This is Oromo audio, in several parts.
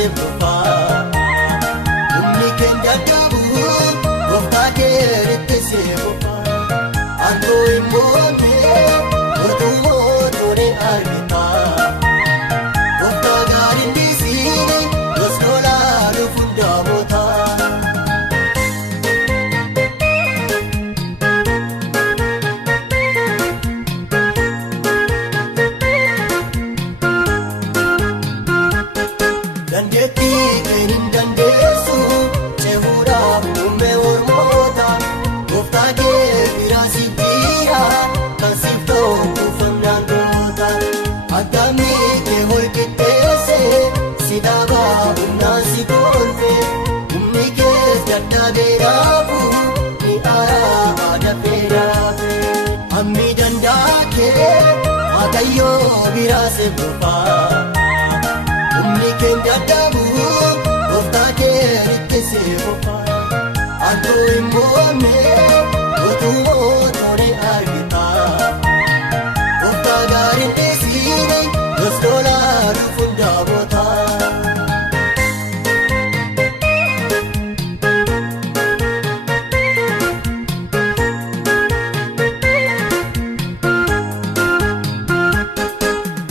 biraase bufaa humni keenya dhabu gooftaa keeritti see bufaa antoo immoonee otuu mootolee argitaa gooftaa gaariin dhiisiini goskoolaa dhufuun daabotaa. Dandeettii keeniin dandeessu cehuudhaaf uume ormoota gooftaa kee biraasi jira kan siif ta'u kuufamnaan goota akkamii kee holqixxeesse si dhaabaa humnaan si kolfe humni kees dadhabeedhaafu ni aaraa dafeedhaafe hammi danda'a kee Waaqayyoo biraase bufaa. Humni keenya dhabu gooftaa keeritti see bufaa antoo immoonee otuu mootolee argitaa gooftaa gaariin dhiisiini goskoolaa dhufuun daabotaa.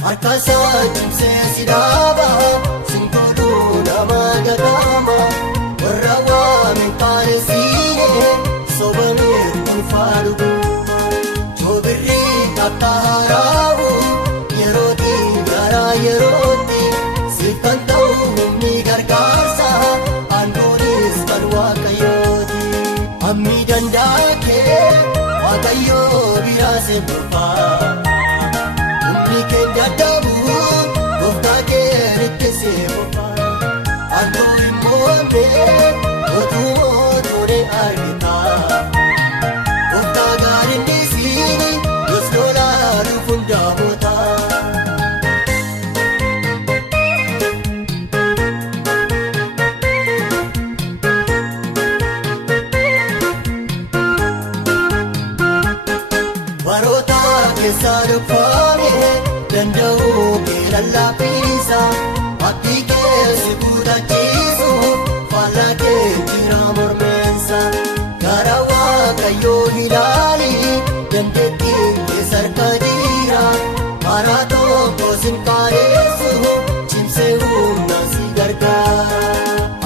Harkasaa cimsee si dhaabaa sinkooduu nama gataama warra waamen qaalessiine sobamee dhuunfaa dhuguma joobirrii kattaa haaraa'u yerootii garaa yerootti siif kan ta'u humni gargaarsa aangooniis kan Waaqayyooti hammi danda'a kee Waaqayyoo biraase bufaa. Humni keenya dhabu gooftaa keeritti see bufaa antoo immoonee otuu mootolee argitaa gooftaa gaariin dhiisiini goskoolaa dhufuun daabotaa. Baroota keessaa dhufame danda'uu kee lallaafisa abdii keessa guutachiisu faallaa kee jira mormeensa gara Waaqayyoo ilaali dandeettii keessa harka jira karaa tokko sin qaanessu cimsee humna si gargaara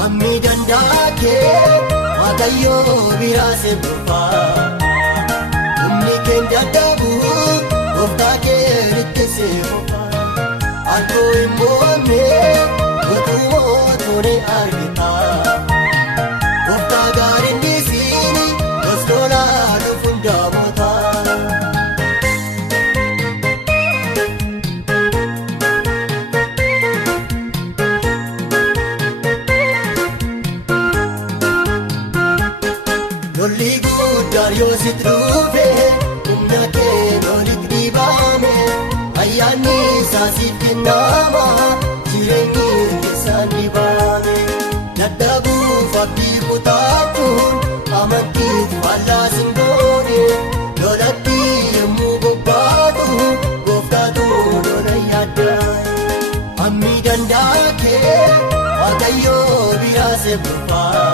hammi danda'a kee Waaqayyoo biraase bufaa. Humni keenya dhabu gooftaa keeritti see bufaa antoo immoonee otuu mootolee argitaa gooftaa gaariin dhiisiini goskoolaa dhufuun daabotaa. Lolli guddaan yoo sitti dhufe humna kee lolitti dhiibame ayyaanni isaa siif kennama jireenyi keessaan dhiibame dadhabuuf abdii kutaachuun amantiif faallaa sin goone lolatti yemmuu bobbaatu gooftaatu lola yaaddaa'e hammi danda'a kee Waaqayyoo biraase bufaa.